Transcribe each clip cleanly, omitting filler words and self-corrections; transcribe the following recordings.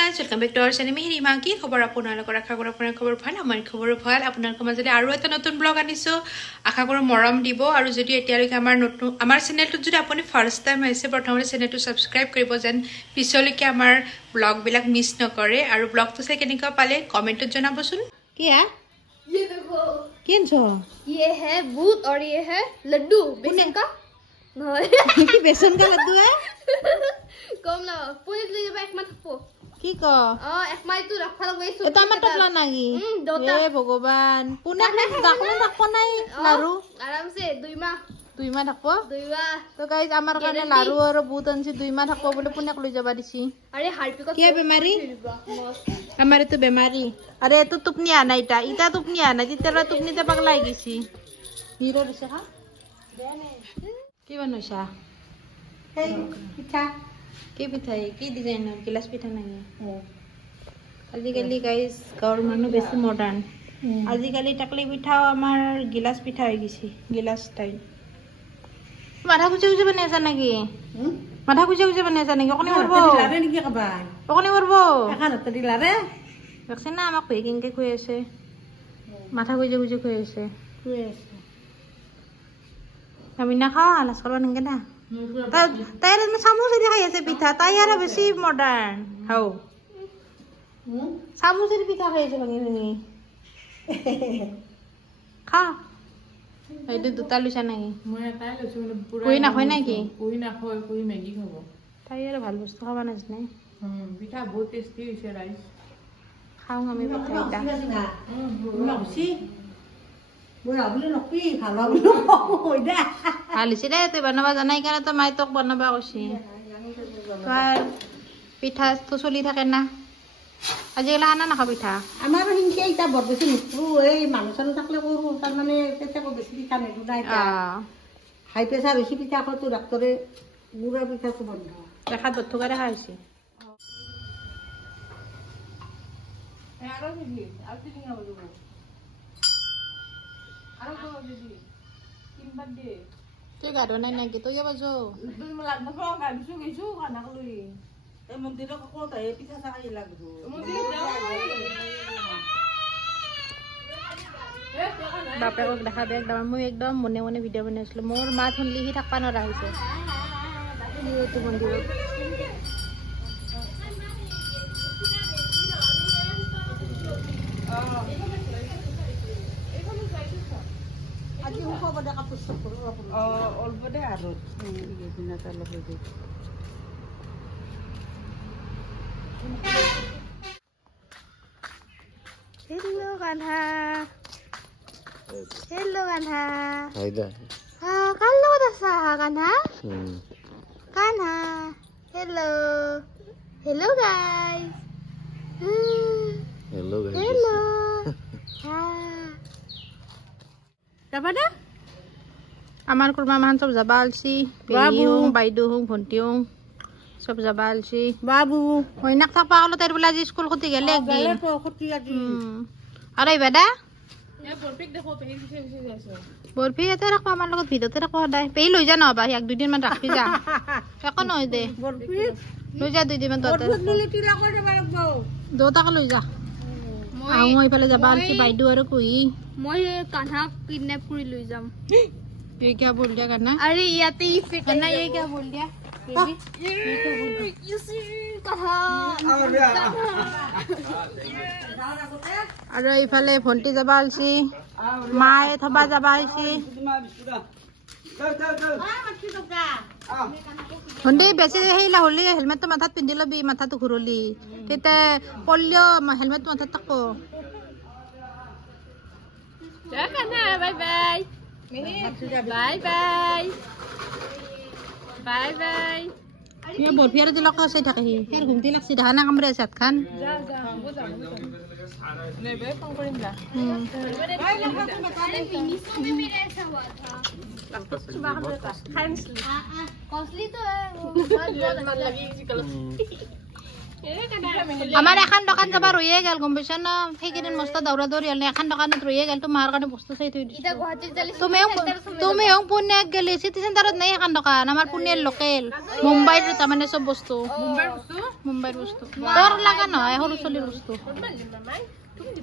friends, welcome back to our channel Mihri Maki. খবৰ আপোনালোকৰ আশা কৰো আপোনাৰ খবৰ ভাল আমাৰ খবৰ ভাল আপোনালোকৰ মাজতে আৰু এটা নতুন ব্লগ আনিছো আশা কৰো মৰম দিব আৰু যদি এতিয়ালৈকে আমাৰ চেনেলটো যদি আপুনি ফাৰ্স্ট টাইম আহিছে প্ৰথমতে চেনেলটো সাবস্ক্ৰাইব কৰিব যেন পিছলৈকে আমাৰ ব্লগ বিলাক মিছ নকৰে আৰু ব্লগটো চাই কেনেকুৱা পালে কমেন্টত জনাবচোন কি ये देखो কিন ছ ये है भूत और ये है लड्डू बेसन का কি বেসন का लड्डू है कम ना पूरी ले जब एक मत पो কি ক एक माई तू रखा लगे सो এটা মাত্র নাগি এ ভগবান পুনে ডাকলে থাকব নাই লাৰু आराम से দুই মাহ থাকব দুই মাহ তো গাইস আমাৰ কাৰণে লাৰু আৰু বুট আনছি 2 মাহ থাকব বলে পুনে লৈ যাবা দিছি अरे हार्पी को কি বেমারি আমারে তো বেমারি আরে তো তুপনি আনা ইটা তুপনি আনা তিতরা তুপনিতে পাগলা হই গেছি হিরো রেছে হা কি বানাইছা এই পিঠা কি পিঠা কি ডিজাইনার গ্লাস পিঠা নাই আজিকালি গাইস গাঁৱৰ মানুহ বেছি মডাৰ্ণ আজিকালি টাকলি পিঠাও আমাৰ গ্লাস পিঠা হৈ গেছি গ্লাস টাইপ মাথা গুজে গুজে বনাইছা নাকি মাথা গুজে গুজে বনাইছা নাকি অকনি করব দিলারে নাকি কবা অকনি করব এখন তো দিলারে দেখছ না আমাক পেকিংকে কই আছে মাথা গুজে গুজে কই আছে আমি না খাওয়া লাস করবা নাকি না তাই না সামুসে দেখাই আছে পিঠা তাই আর বেশি মডার্ন হাও সামুসের পিঠা খাইছে ভাঙি ভাঙি খা এইটো দুটা লইছা নাকি মই এটাই লৈছো মানে পুৰা কই না হয় নাকি কই না হয় কই মেগি খাব তাই আর ভাল বস্তু খাবা নাজনে পিঠা বহুত টেস্টি হৈছে রাইস খাও আমি পিঠা এটা লছি বুঢ়া বুলি নকবি ভালো বুলি কৈ দে ভাল হৈছে দে তুই বনাবা জানাই কাৰণে তো মাই তোক বনাবা কৈছি তোৰ পিঠা তো চলি থাকে না আজিকালি আনা নাখা পিঠা আমাৰ হিংসে এটা বৰ বেছি নিকৰো এই মানুহ চানুহ থাকলে কৰো তাৰমানে তেতিয়া বেছি পিঠা নেদো নাই হাই প্ৰেছাৰ বেছি পিঠা খাওঁতো ডাক্তৰে বুঢ়া পিঠাটো বন্ধ দেখাত বথুকা দেখা হৈছে আৰু দিদি আৰু দিদি না বলবো আৰু কো দিদি কিনবা দে তুই গাড়ো নাই নাকি তুই যাবা যো তুমি লাগব খাও গাইছো গইছো খানা কলি এই মন্দিৰত ক'ত এই পিঠা চাই লাগিব বাপে কক দেখা দে একদম মই একদম মনে মনে ভিডিঅ' বনাইছিলো মোৰ মা শুনলিহি থাকবা নৰা হৈছে এইটো মন্দিৰত আজি হ'ব দে কাপোৰ চাপোৰ অলপ দে আৰু দিনা তাৰ লগত Hello Kanha. Hello Kanha. Haida. Kalau dah sah Kanha. Kanha. Hello. Hello guys. Hello guys. Hello. Dapat dah? Amar kurma mahan sob zabalsi. Babu, baidu, phontiung. সব যাবা আলছি বাবু হইনাক থাকবা কলো তাইর বলে আজি স্কুল খতি গেলে একদিন খতি আজি আর এই বেদা এ বৰপিক দেখো পেহি পিছে পিছে যাইছো বৰফি এতে রাখবা আমার লগত ভিডিওতে রাখবা সদায় পেই লৈ যা নবা এক দুই দিন মান রাখি যা একো নয় দে বৰফি লৈ যা দুই দিন মান তোতে মিলিটি লাগব দেবা লাগব দুটাকে লৈ যা মই ইফালে যাবা আলছি বাইদু আৰু কুই মই কাन्हा কিডন্যাপ কৰি লৈ যাম ये क्या बोल दिया करना अरे याते ही पे करना ये क्या बोल दिया আৰু ইফালে ভন্টি যাবা আলছি মায়ে থবা যাবা আলছি ভন্টি বেছি সেইলা হলি হেলমেটটো মাথাত পিন্ধি লবি মাথাটো ঘূৰলি তেতিয়া পলিঅ হেলমেটটো মাথাত থাকব bye bye bye bye bye bye ये बोल फिर दिलक से থাকে হি ফের ঘুমতি লাগছি ধানা কামরে সাত খান নেবে ফোন কৰিম যা कॉस्टली तो है वो बहुत लगी আমাৰ এখন দোকান যাবা ৰৈয়ে গেল গম পাইছা না সেইকেইদিন মস্ত দৌৰা দৌৰি হ'ল এখন দোকানত ৰৈয়ে গেল তোমাৰ কাৰণে বস্তু চাই থৈ দিছো তুমিও পুনেক গেলি চিটি চেণ্টাৰত নাই এখন দোকান আমাৰ পুনেৰ লোকেল মুম্বাইৰ তাৰমানে চব বস্তু মুম্বাইৰ বস্তু তোৰ লাগা নহয় সৰু চলিৰ বস্তু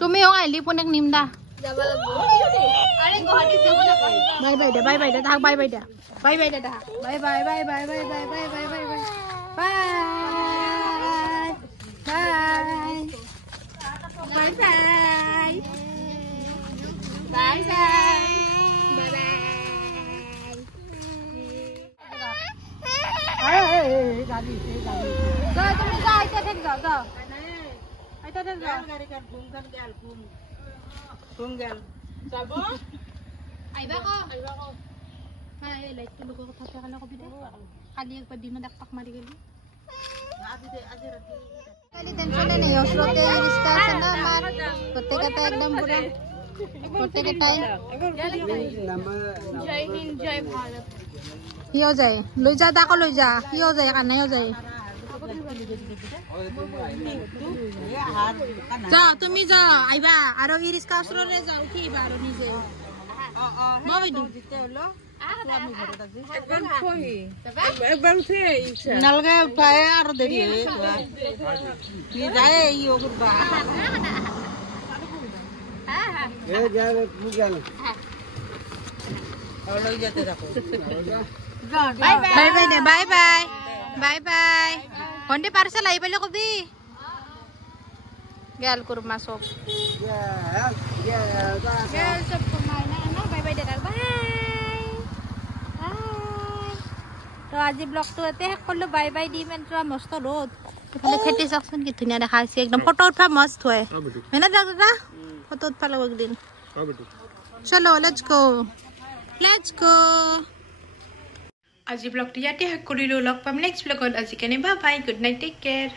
তুমিও আহিলি পুনেক নিম the bye bye De bye bye দে তাক বাই বাই দে বাই বাই দে তাক bye bye bye bye bye bye bye bye bye bye bye Bye bye. Bye bye. Bye bye. Hey, Daddy. Go, tumhi go. Aita then go. Aita then go. Gungal. Sabo? Aiba ko. Ay, light ko lugo ko tapya kala ko bida. Kali ekbar dino dakpak mari geli. Kali tension nahi osrote riska ase na amar protekata ekdom pura protekata Jai Hind, Jai Bharat. hiyo jay loi ja da ko loi ja hiyo jay kan hiyo jay ja tumi ja aiba aro i riska osrore ja uthiba aro nije ma bidu নালগে পায় আৰু দেৰি হৈ কি যায় ইও কৰবা লৈ যাতে থাকো bye bye de bye bye bye bye konde parcel ai pale kobi gal kurma sok gal sob kumai na bye bye de bye তো আজি ব্লগটো এতে শেষ কৰিলো বাই বাই দি মেন্ট্ৰা মস্ত ৰ'দ ইফালে খেতি চাকচোন কি ধুনীয়া দেখা হৈছে একদম ফটো উঠা মস্ত হয় হয়নে দাদা ফটো উঠা লগ একদিন চলো লেটস গো আজি ব্লগটো ইয়াতে শেষ কৰিলো লগ পাম নেক্সট ব্লগত আজি কেনে bye bye good night take care